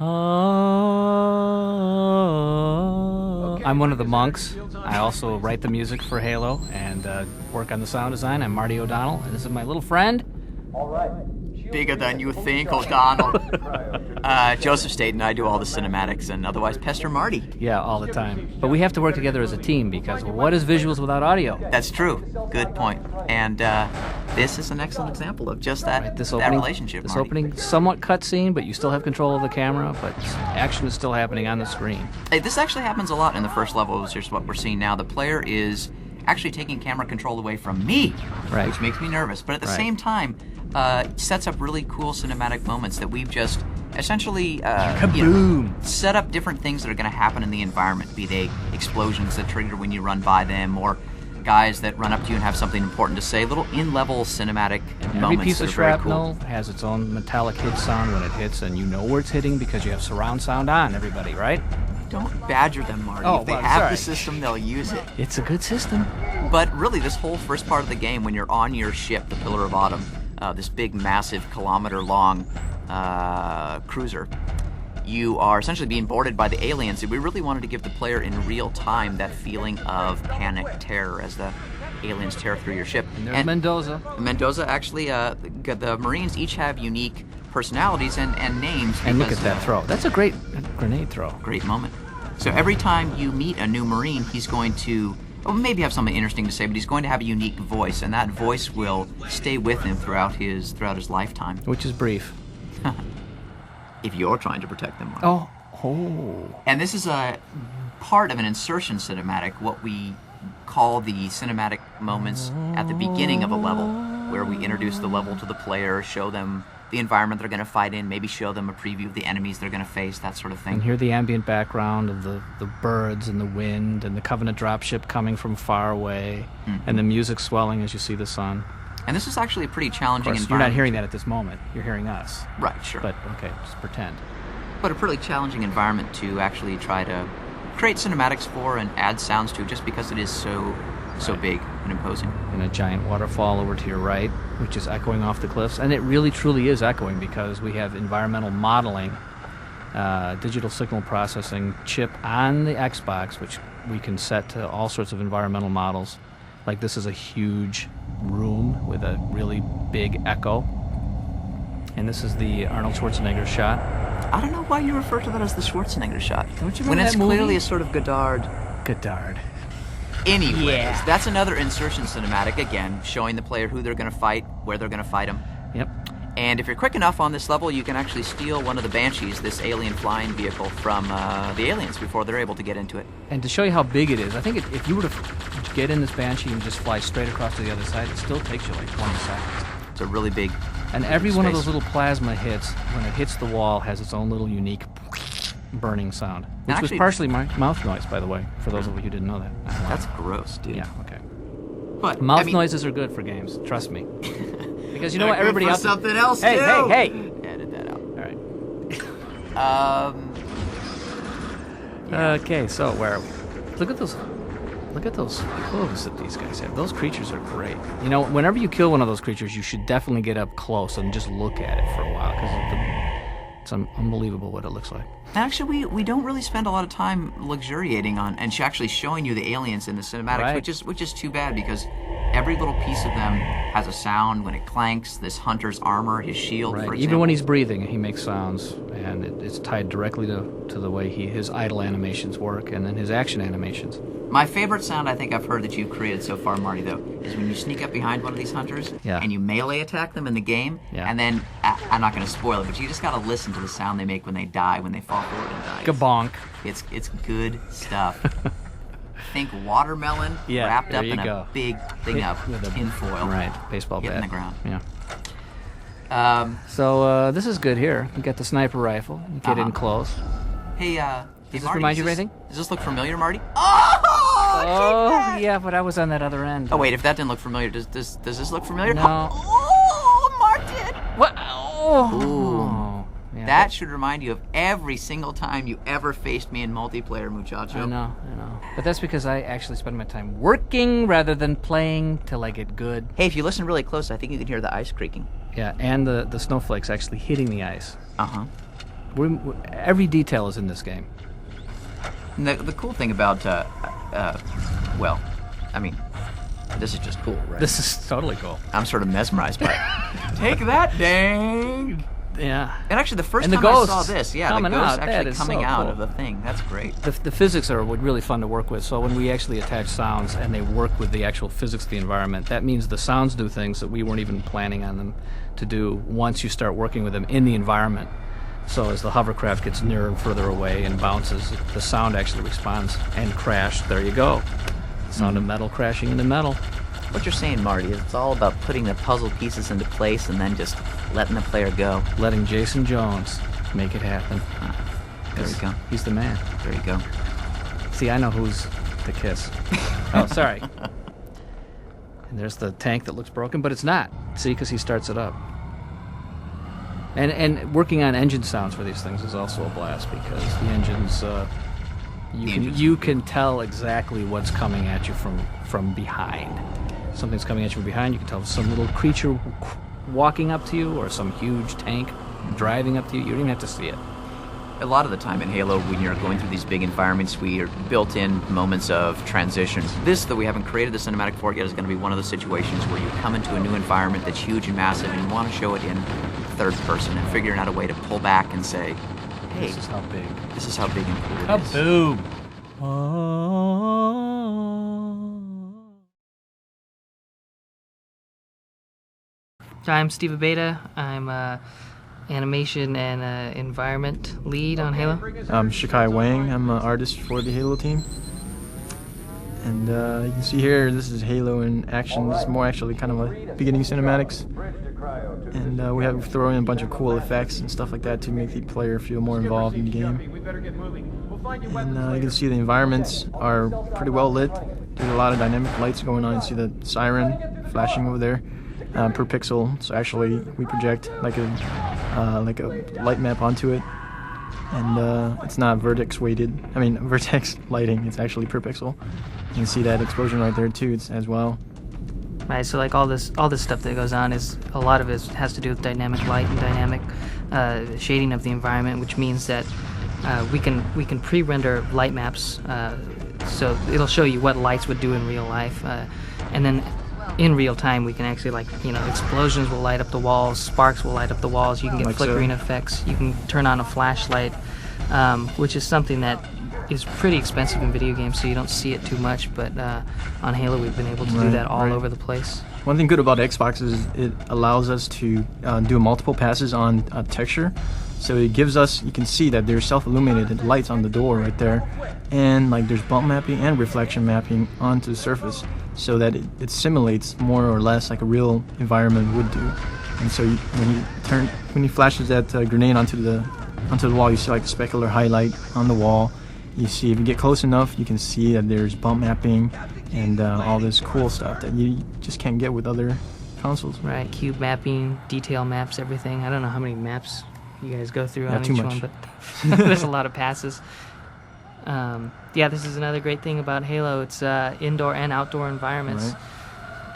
I'm one of the monks. I also write the music for Halo and work on the sound design. I'm Marty O'Donnell, and this is my little friend. Bigger than you think, O'Donnell. Joseph Staten. I do all the cinematics and otherwise pester Marty. Yeah, all the time. But we have to work together as a team because, well, what is visuals without audio? That's true. Good point. And this is an excellent example of just that, Right, that relationship, This Marty. opening, somewhat cutscene, but you still have control of the camera, but action is still happening on the screen. Hey, this actually happens a lot in the first level, which is what we're seeing now. The player is actually taking camera control away from me, Right. which makes me nervous. But at the Right. same time, sets up really cool cinematic moments that we've just essentially set up different things that are going to happen in the environment, be they explosions that trigger when you run by them, or guys that run up to you and have something important to say, little in-level cinematic Every moments piece that of are very shrapnel cool. has its own metallic hit sound when it hits, and you know where it's hitting because you have surround sound on, everybody, right? Don't badger them, Marty. Oh, if they well, have sorry. the system, they'll use it. It's a good system. But really, this whole first part of the game, when you're on your ship, the Pillar of Autumn, this big, massive, kilometer-long cruiser, you are essentially being boarded by the aliens, and we really wanted to give the player in real time that feeling of panic, terror, as the aliens tear through your ship. And there's Mendoza. Mendoza, actually, the Marines each have unique personalities and names. And look because, at that throw. That's a great grenade throw. Great moment. So every time you meet a new Marine, he's going to maybe have something interesting to say, but he's going to have a unique voice, and that voice will stay with him throughout his lifetime. Which is brief. If you're trying to protect them. Marty. Oh. And this is a part of an insertion cinematic, what we call the cinematic moments at the beginning of a level, where we introduce the level to the player, show them the environment they're going to fight in, maybe show them a preview of the enemies they're going to face, that sort of thing. And hear the ambient background of the birds and the wind and the Covenant dropship coming from far away, and the music swelling as you see the sun. And this is actually a pretty Of challenging course, you're environment. not hearing that at this moment. You're hearing us. Right, sure. But, okay, just pretend. But a pretty challenging environment to actually try to create cinematics for and add sounds to, just because it is so big and imposing. And a giant waterfall over to your right, which is echoing off the cliffs. And it really, truly is echoing because we have environmental modeling, digital signal processing chip on the Xbox, which we can set to all sorts of environmental models. Like this is a huge room with a really big echo. And this is the Arnold Schwarzenegger shot. I don't know why you refer to that as the Schwarzenegger shot. Don't you when remember it's that movie? clearly a sort of Godard. Anyways, that's another insertion cinematic, again, showing the player who they're going to fight, where they're going to fight them. Yep. And if you're quick enough on this level, you can actually steal one of the Banshees, this alien flying vehicle, from the aliens before they're able to get into it. And to show you how big it is, I think if you were to get in this Banshee and just fly straight across to the other side, it still takes you like 20 seconds. It's a really big And every one of those space. little plasma hits, when it hits the wall, has its own little unique burning sound. Which was actually- partially my mouth noise, by the way, for those of you who didn't know that. That's gross, dude. Yeah, okay. But Mouth I mean, noises are good for games, trust me. Because you know they're what, everybody good for else... something else Hey, too. hey! Edit that out. All right. Yeah. Okay, so where are we? Look at those clothes that these guys have. Those creatures are great. You know, whenever you kill one of those creatures, you should definitely get up close and just look at it for a while, because it's unbelievable what it looks like. Actually, we don't really spend a lot of time luxuriating on and actually showing you the aliens in the cinematics, Right. which is too bad, because every little piece of them has a sound when it clanks. This hunter's armor, his shield, for Right. example. Even when he's breathing, he makes sounds, and it's tied directly to the way his idle animations work, and then his action animations. My favorite sound I think I've heard that you've created so far, Marty, though, is when you sneak up behind one of these hunters and you melee attack them in the game, and then, I'm not going to spoil it, but you just got to listen to the sound they make when they die, when they fall forward and die. Kabonk. It's good stuff. Think watermelon wrapped up in a big thing of tinfoil. Right, baseball bat. Hitting the ground. Yeah. So this is good here. You got the sniper rifle. You get in close. Hey, Does this Marty, remind you of anything? Does this look familiar, Marty? Oh, yeah, but I was on that other end. Oh, wait, if that didn't look familiar, does this look familiar? No. Oh, Martin! What? Oh. Ooh. Yeah, That should remind you of every single time you ever faced me in multiplayer, muchacho. I know. But that's because I actually spend my time working rather than playing till I get good. Hey, if you listen really close, I think you can hear the ice creaking. Yeah, and the snowflakes actually hitting the ice. Uh-huh. Every detail is in this game. And the cool thing about, well, I mean, this is just cool, right? This is totally cool. I'm sort of mesmerized by it. Take that, dang! Yeah. And actually, the first and time I saw this, the ghost actually coming out of the thing. That's great. The physics are really fun to work with. So when we actually attach sounds and they work with the actual physics of the environment, that means the sounds do things that we weren't even planning on them to do once you start working with them in the environment. So as the hovercraft gets nearer and further away and bounces, the sound actually responds. And crash, there you go. The sound of metal crashing into metal. What you're saying, Marty, is it's all about putting the puzzle pieces into place and then just letting the player go. Letting Jason Jones make it happen. There you go. He's the man. There you go. See, I know who's the kiss. Oh, sorry. And there's the tank that looks broken, but it's not. See, because he starts it up. And working on engine sounds for these things is also a blast because the engines, you can tell exactly what's coming at you from behind. Something's coming at you from behind, you can tell some little creature walking up to you or some huge tank driving up to you. You don't even have to see it. A lot of the time in Halo, when you're going through these big environments, we are built-in moments of transition. This, that we haven't created the cinematic for yet, is going to be one of those situations where you come into a new environment that's huge and massive, and you want to show it in third person, and figuring out a way to pull back and say, hey, This is how big. This is how big and cool it is. Kaboom! I'm Steve Abeyta. I'm animation and environment lead on Halo. I'm ShiKai Wang. I'm an artist for the Halo team. And you can see here, this is Halo in action. This is more actually kind of a beginning cinematics. And we have thrown in a bunch of cool effects and stuff like that to make the player feel more involved in the game. And you can see the environments are pretty well lit. There's a lot of dynamic lights going on. You see the siren flashing over there per pixel. So actually, we project like a light map onto it. And it's not vertex lighting. It's actually per pixel. You can see that explosion right there too. It's as well. Right, so like all this stuff that goes on is a lot of it has to do with dynamic light and dynamic shading of the environment, which means that we can pre-render light maps, so it'll show you what lights would do in real life, and then in real time we can actually explosions will light up the walls, sparks will light up the walls. You can get Like flickering so. effects. You can turn on a flashlight, which is something that is pretty expensive in video games, so you don't see it too much, but on Halo we've been able to do that all over the place. One thing good about Xbox is it allows us to do multiple passes on texture. So it gives us, you can see that there's self-illuminated lights on the door right there, and there's bump mapping and reflection mapping onto the surface, so that it simulates more or less like a real environment would do. And so when he flashes that grenade onto the wall, you see like the specular highlight on the wall. You see, if you get close enough, you can see that there's bump mapping and all this cool stuff that you just can't get with other consoles. Right, cube mapping, detail maps, everything. I don't know how many maps you guys go through on each one, but there's a lot of passes. This is another great thing about Halo. It's indoor and outdoor environments.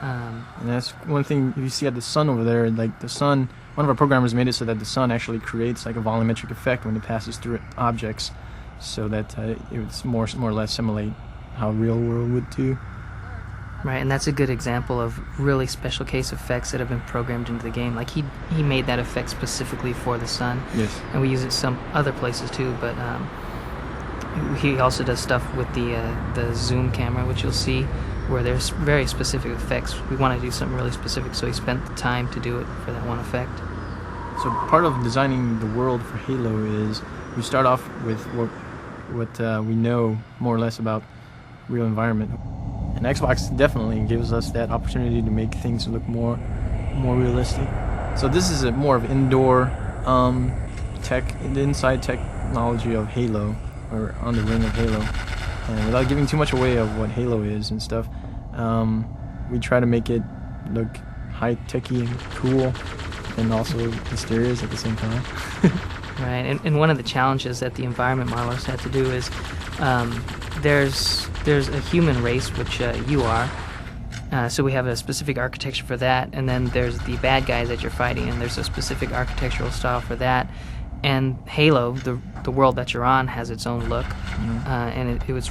Right. And that's one thing, if you see at the sun over there, like the sun, one of our programmers made it so that the sun actually creates like a volumetric effect when it passes through objects, so that it would more or less simulate how real world would do. Right, and that's a good example of really special case effects that have been programmed into the game. Like he made that effect specifically for the sun. Yes. And we use it some other places too, but he also does stuff with the zoom camera, which you'll see, where there's very specific effects. We want to do something really specific, so he spent the time to do it for that one effect. So part of designing the world for Halo is we start off with what we know more or less about real environment. And Xbox definitely gives us that opportunity to make things look more realistic. So this is more of indoor the inside technology of Halo, or on the ring of Halo. And without giving too much away of what Halo is and stuff, we try to make it look high-techy and cool, and also mysterious at the same time. Right, and one of the challenges that the environment modelers had to do is there's a human race, which you are, so we have a specific architecture for that, and then there's the bad guys that you're fighting, and there's a specific architectural style for that, And Halo, the world that you're on, has its own look, and it was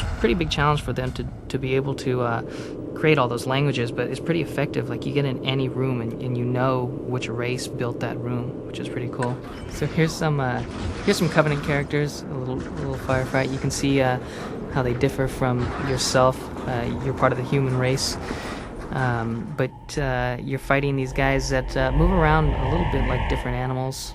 a pretty big challenge for them to be able to create all those languages, but it's pretty effective. Like, you get in any room and you know which race built that room, which is pretty cool. So here's some Covenant characters, a little firefight. You can see how they differ from yourself. You're part of the human race, but you're fighting these guys that move around a little bit like different animals.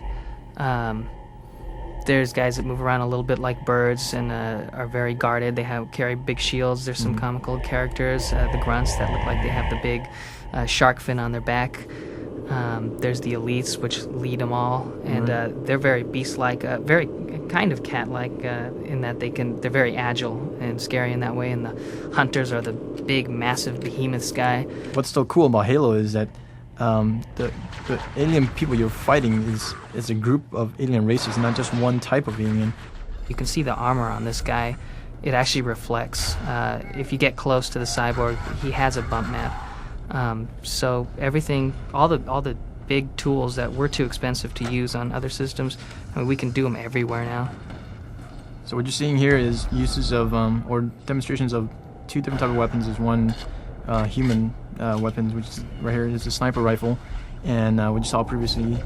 There's guys that move around a little bit like birds and are very guarded. They carry big shields. There's some comical characters, the grunts that look like they have the big shark fin on their back. There's the elites, which lead them all, and they're very beast-like, very kind of cat-like in that they're very agile and scary in that way. And the hunters are the big, massive behemoths guy. What's so cool about Halo is that the alien people you're fighting is a group of alien races, not just one type of alien. You can see the armor on this guy. It actually reflects. If you get close to the cyborg, he has a bump map. So everything, all the big tools that were too expensive to use on other systems, I mean, we can do them everywhere now. So what you're seeing here is uses of or demonstrations of two different type of weapons. There's one human weapons, which is right here is a sniper rifle, and what you saw previously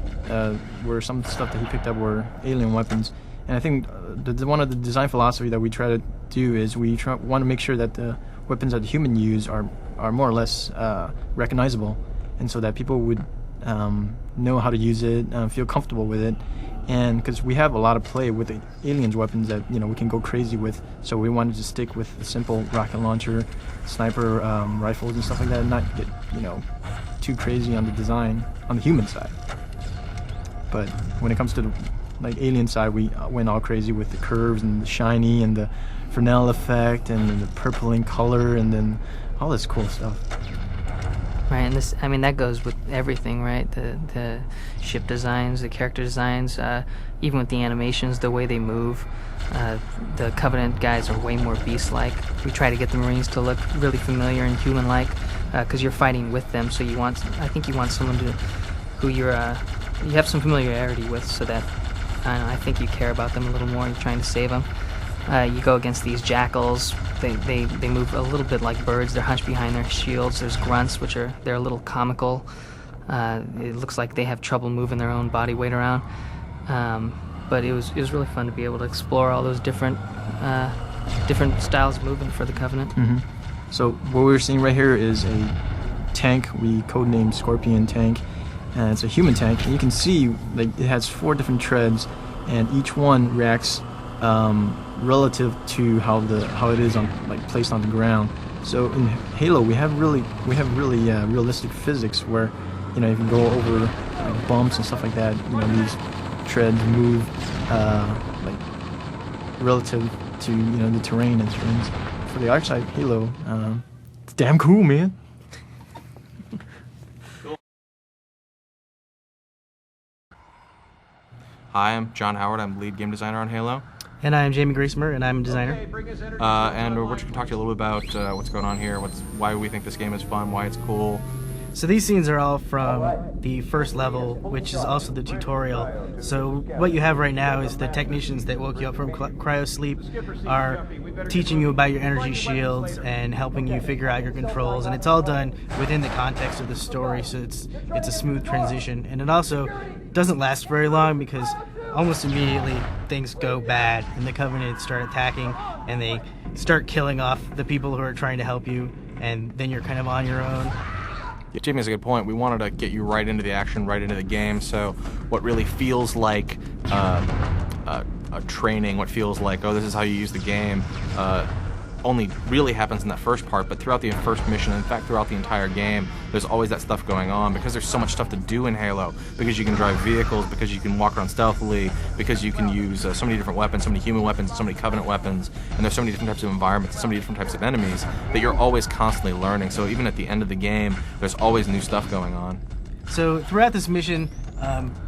were some stuff that he picked up were alien weapons. And I think one of the design philosophy that we try to do is we want to make sure that the weapons that the human use are more or less recognizable, and so that people would know how to use it, feel comfortable with it. And because we have a lot of play with the aliens weapons that we can go crazy with, so we wanted to stick with the simple rocket launcher, sniper rifles and stuff like that, and not get too crazy on the design on the human side. But when it comes to the alien side, we went all crazy with the curves and the shiny and the Fresnel effect and the purpling color and then all this cool stuff. Right, and that goes with everything, right? The ship designs, the character designs, even with the animations, the way they move. The Covenant guys are way more beast-like. We try to get the Marines to look really familiar and human-like, because you're fighting with them. So I think you want someone who you have some familiarity with, so that I think you care about them a little more. You're trying to save them. You go against these jackals. They move a little bit like birds. They're hunched behind their shields. There's grunts, they're a little comical. It looks like they have trouble moving their own body weight around. But it was really fun to be able to explore all those different styles of movement for the Covenant. Mm-hmm. So what we're seeing right here is a tank we codenamed Scorpion tank, and it's a human tank. And you can see it has 4 different treads, and each one reacts relative to how it is placed on the ground. So in Halo we have really realistic physics where you can go over bumps and stuff like that. These treads move relative to the terrain and things. For the other side, Halo, it's damn cool, man. Hi, I'm John Howard. I'm lead game designer on Halo. And I'm Jaime Griesemer, and I'm a designer. And we're just going to talk to you a little bit about what's going on here, why we think this game is fun, why it's cool. So these scenes are all from the first level, which is also the tutorial. So what you have right now is the technicians that woke you up from cryo sleep are teaching you about your energy shields and helping you figure out your controls, and it's all done within the context of the story, so it's a smooth transition. And it also doesn't last very long because almost immediately things go bad and the Covenant start attacking and they start killing off the people who are trying to help you, and then you're kind of on your own. Yeah, Jamie has a good point. We wanted to get you right into the action, right into the game, so what really feels like a training, what feels like, this is how you use the game, only really happens in that first part, but throughout the first mission, in fact throughout the entire game, there's always that stuff going on because there's so much stuff to do in Halo, because you can drive vehicles, because you can walk around stealthily, because you can use so many different weapons, so many human weapons, so many Covenant weapons, and there's so many different types of environments, so many different types of enemies that you're always constantly learning. So even at the end of the game, there's always new stuff going on. So throughout this mission,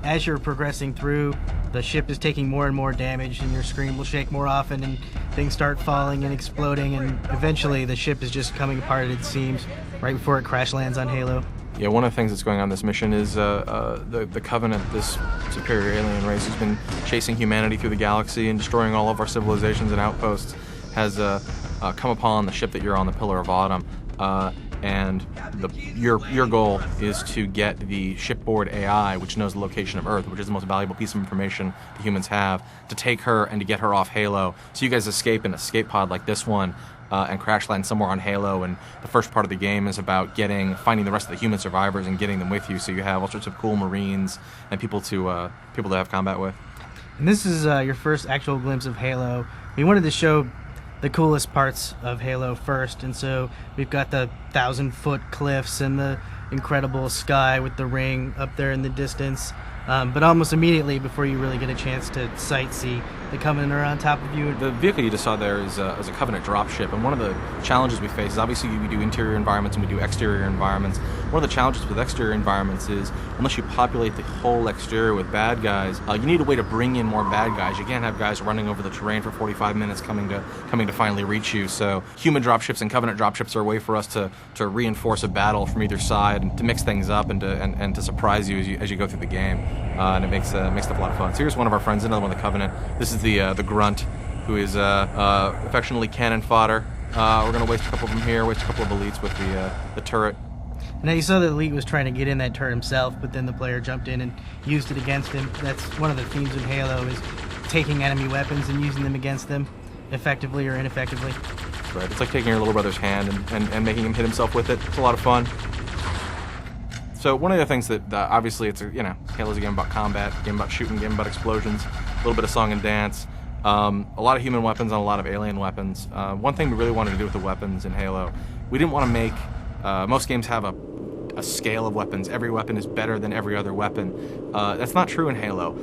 as you're progressing through, the ship is taking more and more damage, and your screen will shake more often, and things start falling and exploding, and eventually the ship is just coming apart at its seams right before it crash lands on Halo. Yeah, one of the things that's going on in this mission is the Covenant, this superior alien race who's been chasing humanity through the galaxy and destroying all of our civilizations and outposts, has come upon the ship that you're on, the Pillar of Autumn. And your goal is to get the shipboard AI, which knows the location of Earth, which is the most valuable piece of information the humans have, to take her and to get her off Halo. So you guys escape in an escape pod like this one, and crash land somewhere on Halo. And the first part of the game is about finding the rest of the human survivors and getting them with you. So you have all sorts of cool Marines and people to have combat with. And this is your first actual glimpse of Halo. We wanted to show the coolest parts of Halo first, and so we've got the 1,000-foot cliffs and the incredible sky with the ring up there in the distance. But almost immediately, before you really get a chance to sightsee, the Covenant are on top of you. The vehicle you just saw there is a Covenant dropship, and one of the challenges we face is obviously we do interior environments and we do exterior environments. One of the challenges with exterior environments is unless you populate the whole exterior with bad guys, you need a way to bring in more bad guys. You can't have guys running over the terrain for 45 minutes coming to finally reach you. So human dropships and Covenant dropships are a way for us to reinforce a battle from either side and to mix things up and to surprise you as you go through the game. And it makes stuff a lot of fun. So here's one of our friends, another one of the Covenant. This is the Grunt, who is affectionately cannon fodder. We're going to waste a couple of them here, waste a couple of elites with the turret. Now you saw the elite was trying to get in that turret himself, but then the player jumped in and used it against him. That's one of the themes of Halo, is taking enemy weapons and using them against them, effectively or ineffectively. Right. It's like taking your little brother's hand and making him hit himself with it. It's a lot of fun. So one of the things that obviously Halo's a game about combat, a game about shooting, a game about explosions, a little bit of song and dance, a lot of human weapons and a lot of alien weapons. One thing we really wanted to do with the weapons in Halo, we didn't want to make most games have a scale of weapons. Every weapon is better than every other weapon. That's not true in Halo.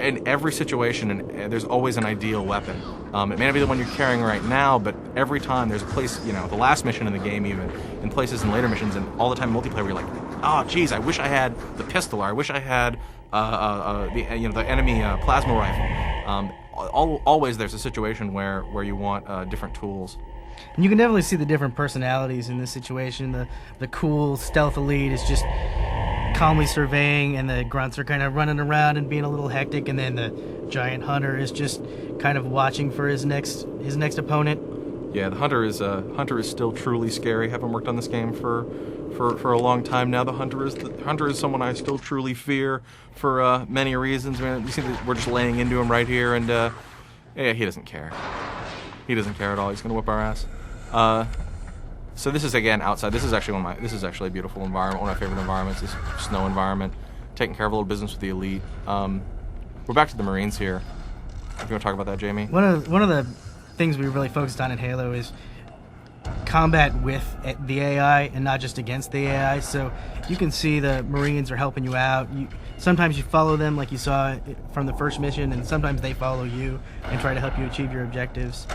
In every situation, there's always an ideal weapon. It may not be the one you're carrying right now, but every time there's a place, the last mission in the game even, in places in later missions, and all the time in multiplayer, we're like, oh, geez, I wish I had the pistol, or I wish I had the enemy plasma rifle. Always there's a situation where you want different tools. And you can definitely see the different personalities in this situation. The cool stealth elite is just calmly surveying, and the grunts are kind of running around and being a little hectic, and then the giant hunter is just kind of watching for his next opponent. Yeah, the hunter is still truly scary. Haven't worked on this game for a long time now. The hunter is someone I still truly fear for many reasons. Man, you see that we're just laying into him right here, and he doesn't care. He doesn't care at all. He's gonna whip our ass. So this is again outside. This is actually a beautiful environment. One of my favorite environments is snow environment. Taking care of a little business with the elite. We're back to the Marines here. You want to talk about that, Jaime? One of the things we really focused on in Halo is combat with the AI and not just against the AI. So you can see the Marines are helping you out. Sometimes you follow them like you saw from the first mission, and sometimes they follow you and try to help you achieve your objectives.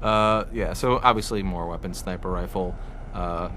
So obviously more weapons, sniper rifle,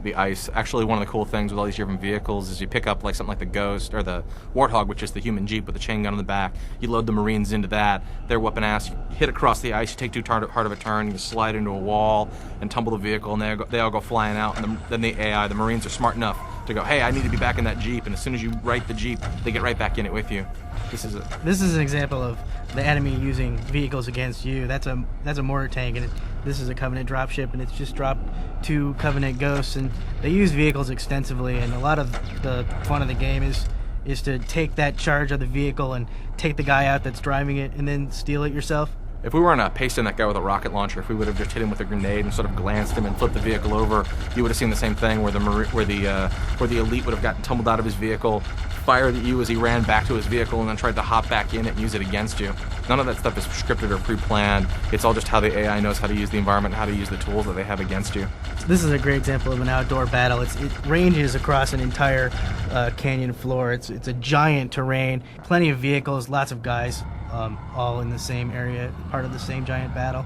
the ice. Actually, one of the cool things with all these different vehicles is you pick up like something like the Ghost or the Warthog, which is the human Jeep with the chain gun on the back. You load the Marines into that. They're whooping ass. You hit across the ice. You take too hard of a turn. You slide into a wall and tumble the vehicle, and they all go flying out. And then the AI, the Marines, are smart enough to go, hey, I need to be back in that Jeep. And as soon as you right the Jeep, they get right back in it with you. This is an example of the enemy using vehicles against you. That's a mortar tank, and this is a Covenant dropship, and it's just dropped 2 Covenant Ghosts, and they use vehicles extensively. And a lot of the fun of the game is to take that charge of the vehicle and take the guy out that's driving it, and then steal it yourself. If we weren't pasting that guy with a rocket launcher, if we would have just hit him with a grenade and sort of glanced him and flipped the vehicle over, you would have seen the same thing where the elite would have gotten tumbled out of his vehicle, fired at you as he ran back to his vehicle, and then tried to hop back in it and use it against you. None of that stuff is scripted or pre-planned. It's all just how the AI knows how to use the environment and how to use the tools that they have against you. This is a great example of an outdoor battle. It ranges across an entire canyon floor. It's a giant terrain, plenty of vehicles, lots of guys. All in the same area, part of the same giant battle.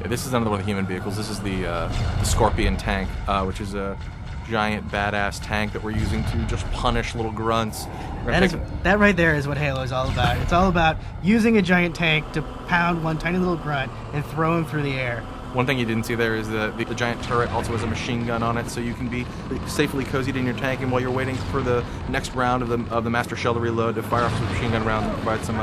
Yeah, this is another one of the human vehicles. This is the Scorpion tank, which is a giant badass tank that we're using to just punish little grunts. That right there is what Halo is all about. It's all about using a giant tank to pound one tiny little grunt and throw him through the air. One thing you didn't see there is the giant turret also has a machine gun on it, so you can be safely cozied in your tank, and while you're waiting for the next round of the master shell to reload, to fire off some machine gun rounds and provide some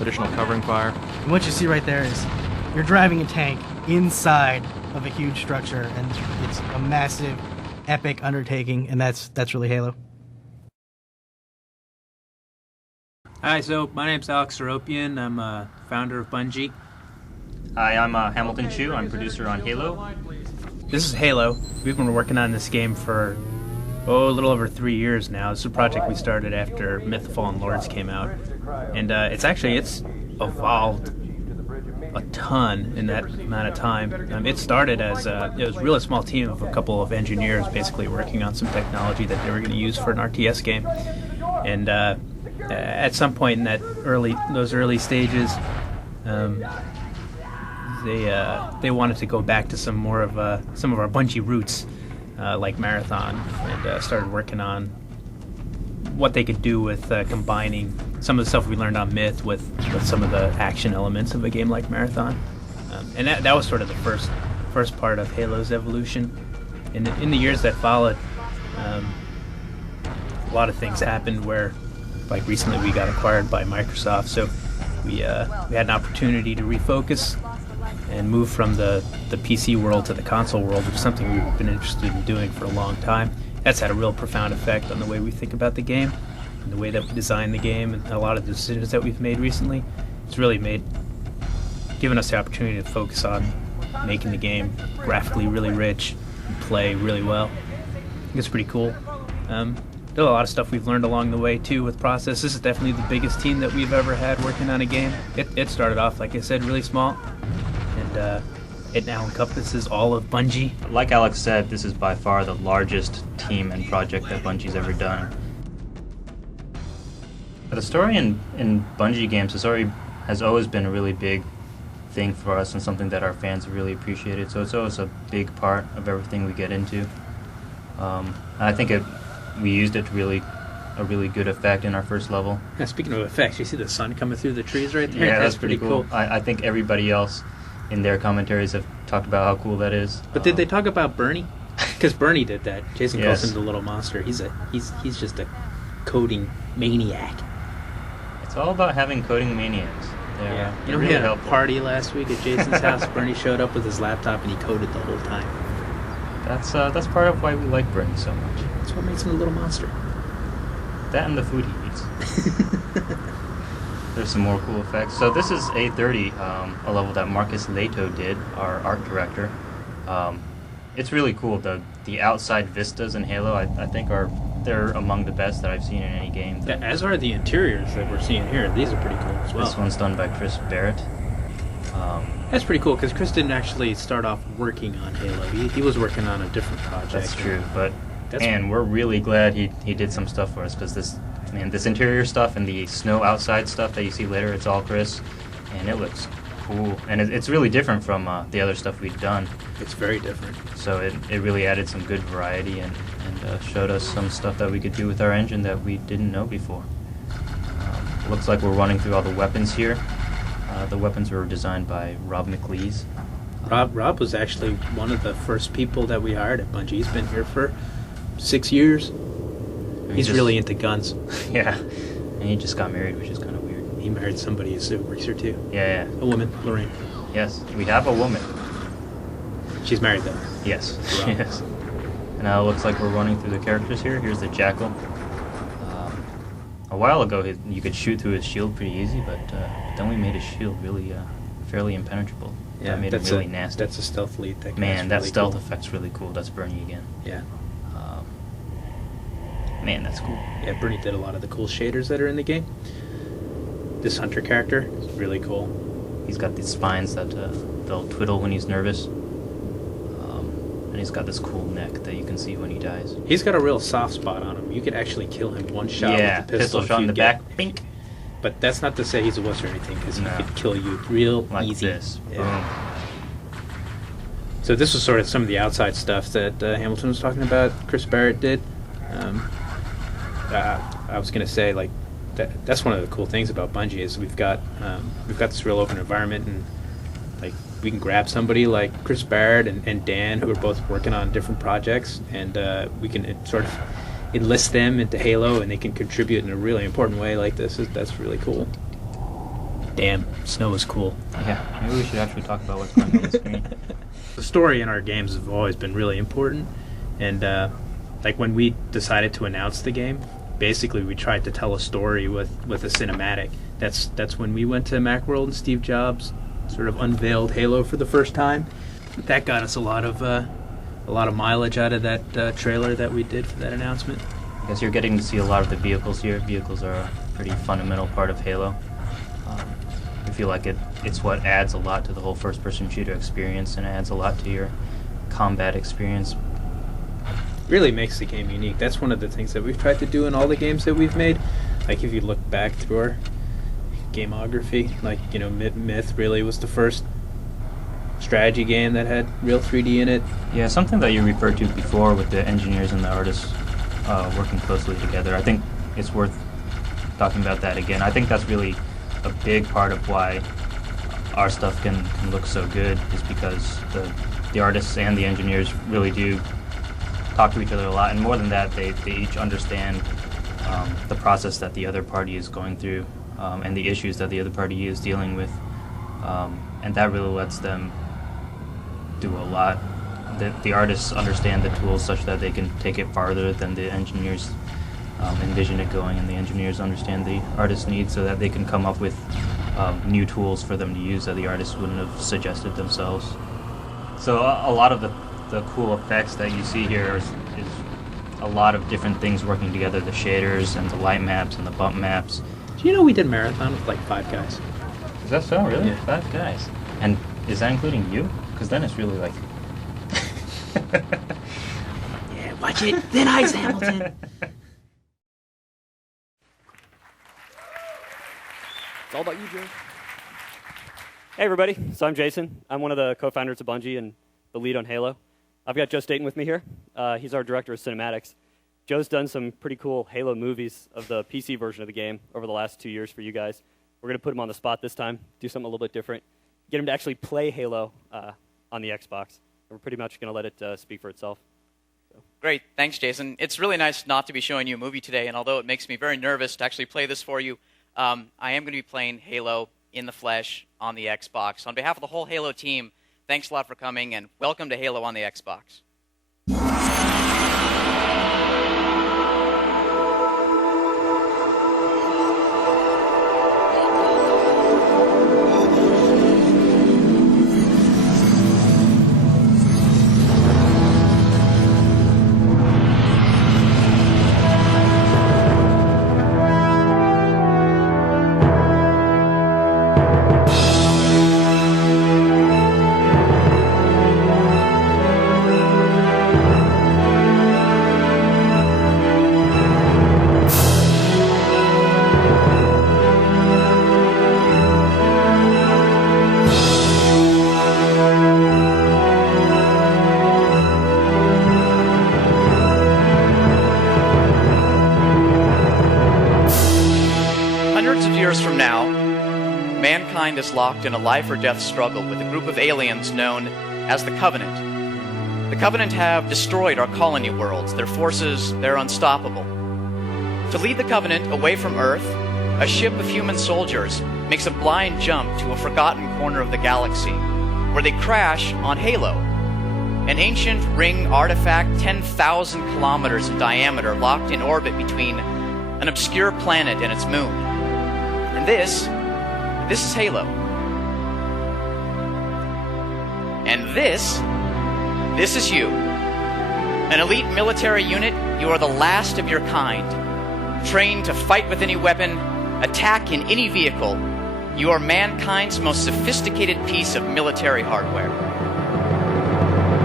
additional covering fire. And what you see right there is you're driving a tank inside of a huge structure, and it's a massive, epic undertaking, and that's really Halo. Hi, so my name's Alex Seropian. I'm a founder of Bungie. Hi, I'm Hamilton Chu. I'm producer on Halo. This is Halo. We've been working on this game for a little over 3 years now. It's a project we started after Myth of Fallen Lords came out, and it's evolved a ton in that amount of time. It started as it was a really small team of a couple of engineers basically working on some technology that they were going to use for an RTS game, and at some point in those early stages, they wanted to go back to some of our Bungie roots, like Marathon, and started working on what they could do with combining some of the stuff we learned on Myth with some of the action elements of a game like Marathon, and that was sort of the first part of Halo's evolution. In the years that followed, a lot of things happened where, like recently, we got acquired by Microsoft, so we had an opportunity to refocus and move from the PC world to the console world, which is something we've been interested in doing for a long time. That's had a real profound effect on the way we think about the game, and the way that we design the game, and a lot of the decisions that we've made recently. It's really given us the opportunity to focus on making the game graphically really rich and play really well. I think it's pretty cool. There's a lot of stuff we've learned along the way too with process. This is definitely the biggest team that we've ever had working on a game. It started off, like I said, really small, and it now encompasses all of Bungie. Like Alex said, this is by far the largest team and project that Bungie's ever done. The story in Bungie games, the story has always been a really big thing for us and something that our fans really appreciated, so it's always a big part of everything we get into. I think we used it to a really good effect in our first level. Yeah, speaking of effects, you see the sun coming through the trees right there? Yeah, that's pretty cool. I think everybody else in their commentaries have talked about how cool that is. But did they talk about Bernie? Because Bernie did that. Jason Yes. calls him the little monster. He's just a coding maniac. It's all about having coding maniacs. They're You know, really we had helpful. a party last week at Jason's house. Bernie showed up with his laptop and he coded the whole time. That's part of why we like Bernie so much. That's what makes him a little monster. That and the food he eats. There's some more cool effects. So this is A30, a level that Marcus Leto did, our art director. It's really cool. The outside vistas in Halo, I think they're among the best that I've seen in any game. Yeah, as are the interiors that we're seeing here. These are pretty cool as well. This one's done by Chris Barrett. That's pretty cool because Chris didn't actually start off working on Halo. He was working on a different project. That's true, and we're really glad he did some stuff for us, because this interior stuff and the snow outside stuff that you see later, it's all Chris, and it looks cool, and it's really different from the other stuff we've done. It's very different. So it really added some good variety and showed us some stuff that we could do with our engine that we didn't know before. Looks like we're running through all the weapons here. The weapons were designed by Rob McLeese. Rob was actually one of the first people that we hired at Bungie. He's been here for 6 years. He's really into guns. Yeah, and he just got married, which is kind of weird. He married somebody who works here too. Yeah. A woman, Lorraine. Yes, we have a woman. She's married though. Yes, yes. And now it looks like we're running through the characters here. Here's the Jackal. A while ago, you could shoot through his shield pretty easy, but then we made his shield really fairly impenetrable. Yeah, that made it really nasty. That's a stealth lead. That Man, that really stealth cool. effect's really cool. That's Bernie again. Yeah. Man, that's cool. Yeah, Bernie did a lot of the cool shaders that are in the game. This hunter character is really cool. He's got these spines that they'll twiddle when he's nervous. And he's got this cool neck that you can see when he dies. He's got a real soft spot on him. You could actually kill him one shot with the pistol shot in the back. Bink. But that's not to say he's a wuss or anything, because he No. could kill you real Like easy. this. Yeah. So this was sort of some of the outside stuff that Hamilton was talking about. Chris Barrett did. I was going to say, like, that's one of the cool things about Bungie is we've got this real open environment, and like we can grab somebody like Chris Barrett and Dan, who are both working on different projects, and we can sort of enlist them into Halo, and they can contribute in a really important way like this. That's really cool. Damn, snow is cool. Yeah, maybe we should actually talk about what's going on the screen. The story in our games have always been really important, and like when we decided to announce the game, basically we tried to tell a story with a cinematic. That's when we went to MacWorld and Steve Jobs sort of unveiled Halo for the first time. That got us a lot of mileage out of that trailer that we did for that announcement. I guess you're getting to see a lot of the vehicles here. Vehicles are a pretty fundamental part of Halo. I feel like it's what adds a lot to the whole first-person shooter experience, and adds a lot to your combat experience. Really makes the game unique. That's one of the things that we've tried to do in all the games that we've made. Like if you look back through our gameography, like, you know, Myth really was the first strategy game that had real 3D in it. Yeah, something that you referred to before with the engineers and the artists working closely together. I think it's worth talking about that again. I think that's really a big part of why our stuff can look so good, is because the artists and the engineers really do talk to each other a lot, and more than that, they each understand the process that the other party is going through, and the issues that the other party is dealing with, and that really lets them do a lot. The artists understand the tools such that they can take it farther than the engineers envision it going, and the engineers understand the artist's needs so that they can come up with new tools for them to use that the artists wouldn't have suggested themselves. So a lot of the cool effects that you see here is a lot of different things working together, the shaders and the light maps and the bump maps. Do you know we did Marathon with like 5 guys? Is that so, really? Yeah. 5 guys. And is that including you? Because then it's really like... Yeah, watch it. Thin Ice, Hamilton. It's all about you, Joe. Hey, everybody. So I'm Jason. I'm one of the co-founders of Bungie and the lead on Halo. I've got Joe Staten with me here. He's our director of cinematics. Joe's done some pretty cool Halo movies of the PC version of the game over the last 2 years for you guys. We're going to put him on the spot this time, do something a little bit different, get him to actually play Halo on the Xbox. And we're pretty much going to let it speak for itself. Great. Thanks, Jason. It's really nice not to be showing you a movie today, and although it makes me very nervous to actually play this for you, I am going to be playing Halo in the flesh on the Xbox. On behalf of the whole Halo team, thanks a lot for coming, and welcome to Halo on the Xbox. From now, mankind is locked in a life-or-death struggle with a group of aliens known as the Covenant. The Covenant have destroyed our colony worlds. Their forces, they're unstoppable. To lead the Covenant away from Earth, a ship of human soldiers makes a blind jump to a forgotten corner of the galaxy, where they crash on Halo, an ancient ring artifact 10,000 kilometers in diameter locked in orbit between an obscure planet and its moon. And this is Halo. And this is you. An elite military unit, you are the last of your kind. Trained to fight with any weapon, attack in any vehicle, you are mankind's most sophisticated piece of military hardware.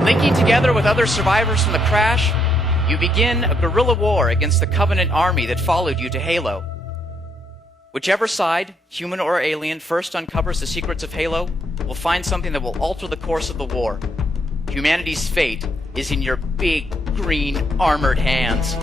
Linking together with other survivors from the crash, you begin a guerrilla war against the Covenant army that followed you to Halo. Whichever side, human or alien, first uncovers the secrets of Halo will find something that will alter the course of the war. Humanity's fate is in your big, green, armored hands.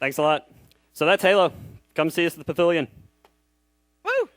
Thanks a lot. So that's Halo. Come see us at the Pavilion. Woo!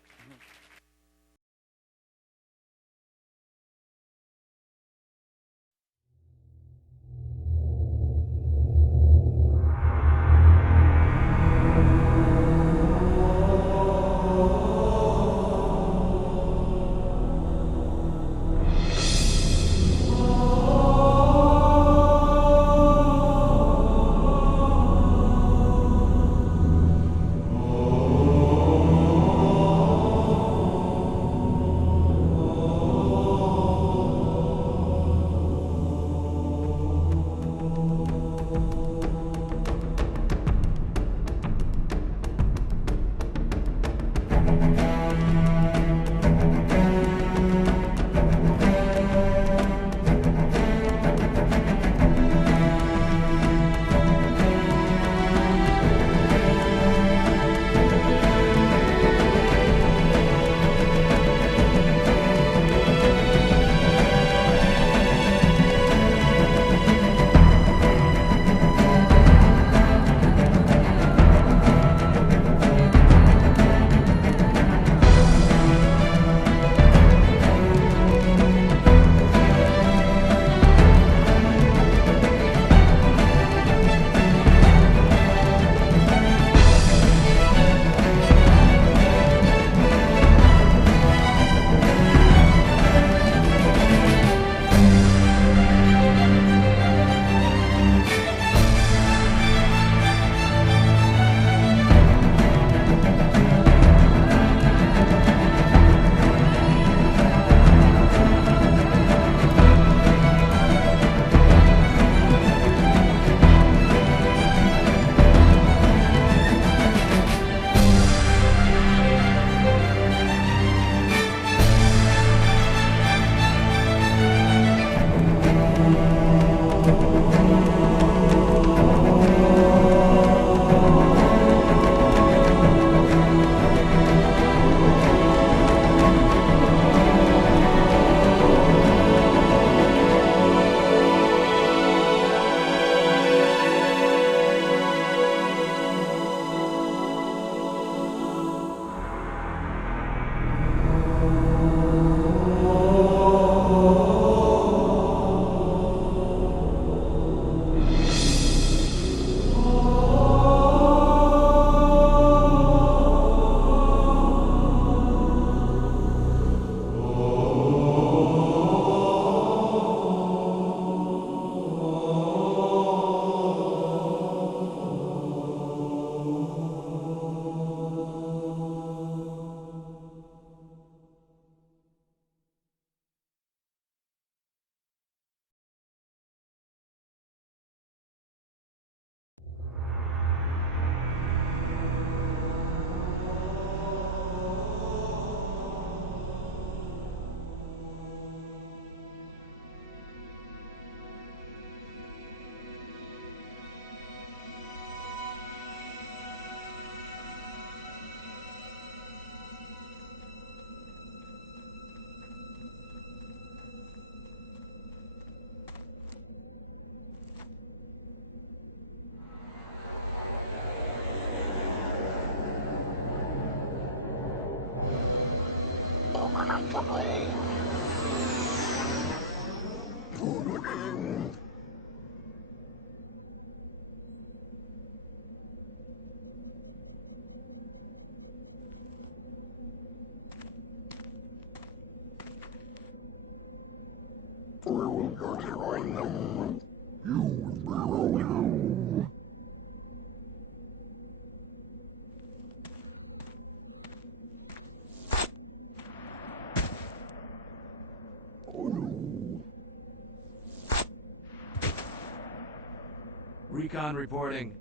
Recon reporting.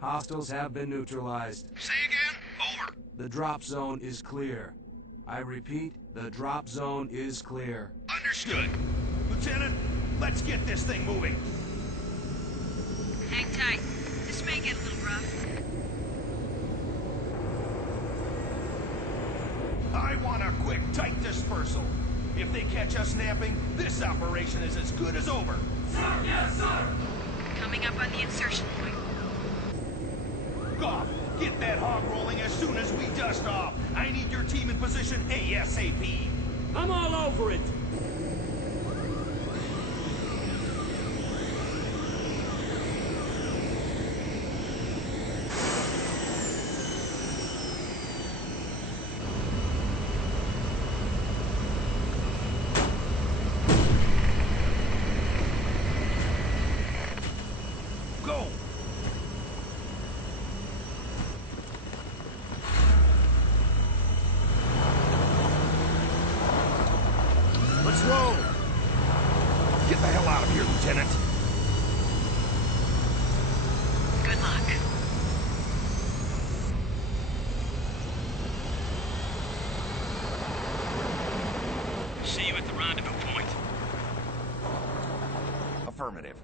Hostiles have been neutralized. Say again? Over. The drop zone is clear. I repeat, the drop zone is clear. Understood. Lieutenant, let's get this thing moving. Hang tight. This may get a little rough. I want a quick, tight dispersal. If they catch us napping, this operation is as good as over. Sir, yes, sir! Coming up on the insertion point. Goff, get that hog rolling as soon as we dust off. I need your team in position ASAP. I'm all over it. Go! Let's roll! Get the hell out of here, Lieutenant! Good luck. See you at the rendezvous point. Affirmative.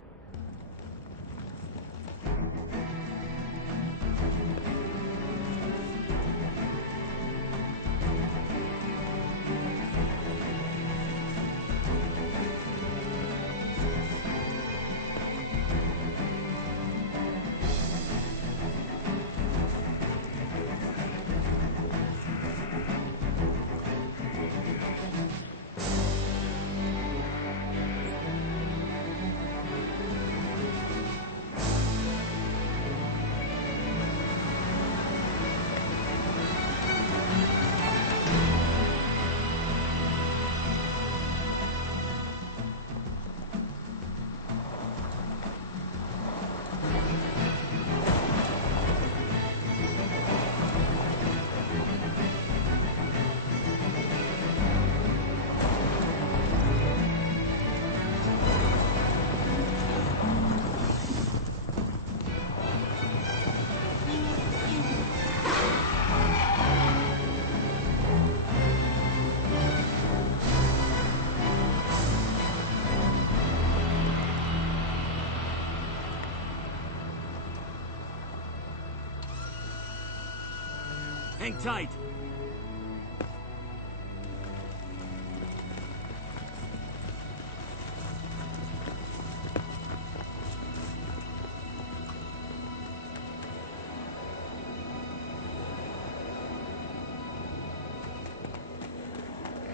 Hang tight.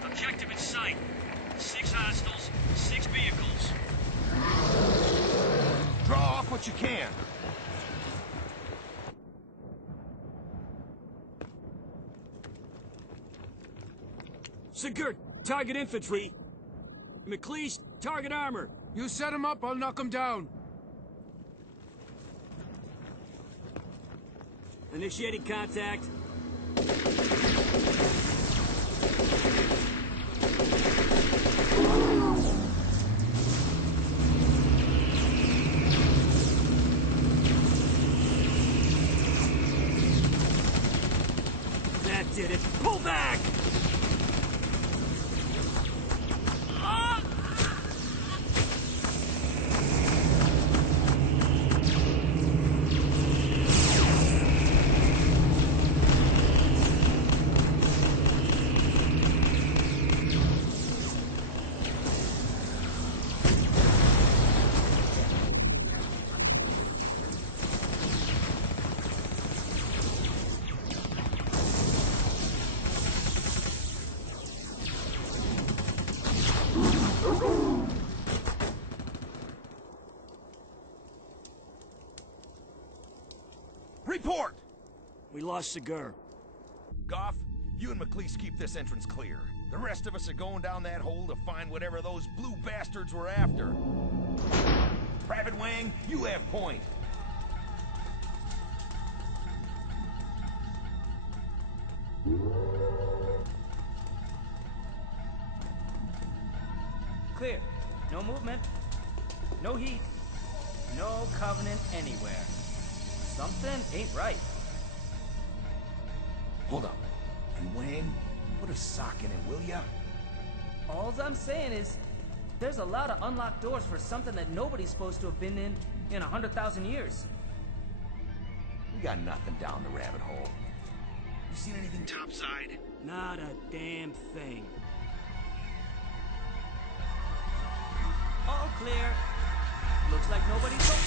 Objective in sight. 6 hostiles, 6 vehicles. Draw off what you can. Sigurd, target infantry. McLeish, target armor. You set him up, I'll knock him down. Initiating contact. That did it. Pull back! Report! We lost Sigurd. Goff, you and McLeish keep this entrance clear. The rest of us are going down that hole to find whatever those blue bastards were after. Private Wang, you have point. Clear. No movement. No heat. No Covenant anywhere. Something ain't right. Hold up. And Wang, put a sock in it, will ya? All I'm saying is, there's a lot of unlocked doors for something that nobody's supposed to have been in 100,000 years. We got nothing down the rabbit hole. You seen anything topside? Not a damn thing. Looks like nobody's home.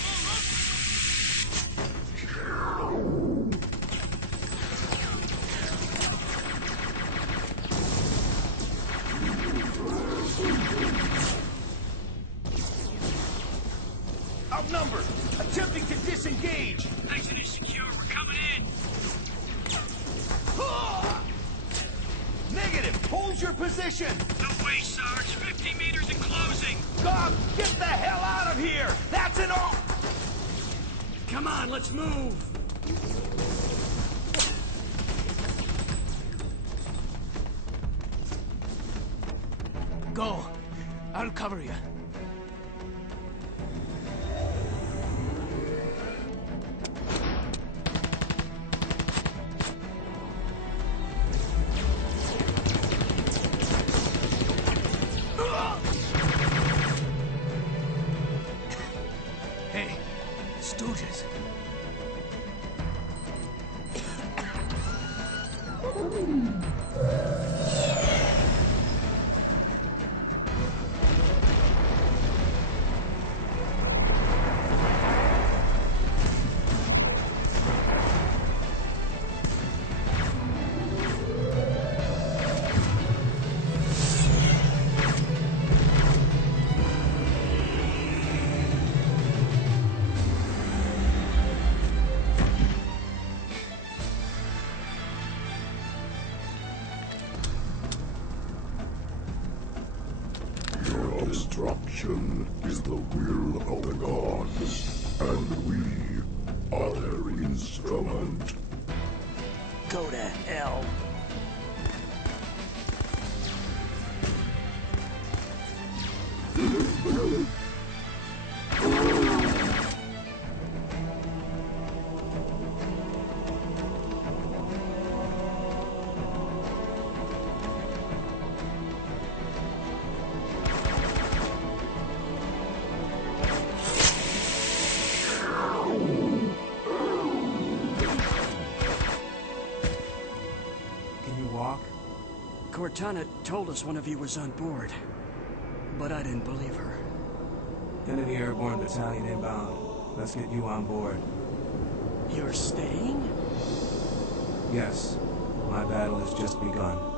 Outnumbered! Attempting to disengage! Exit is secure. We're coming in. Negative! Hold your position! No way, Sarge. 50 meters and closing. Dog, get the hell out of here! That's an all! Come on, let's move. Go. I'll cover you. Hey, Stooges. Destruction is the will of the gods, and we are their instrument. Go to hell. Cortana told us one of you was on board, but I didn't believe her. Enemy Airborne Battalion inbound. Let's get you on board. You're staying? Yes. My battle has just begun.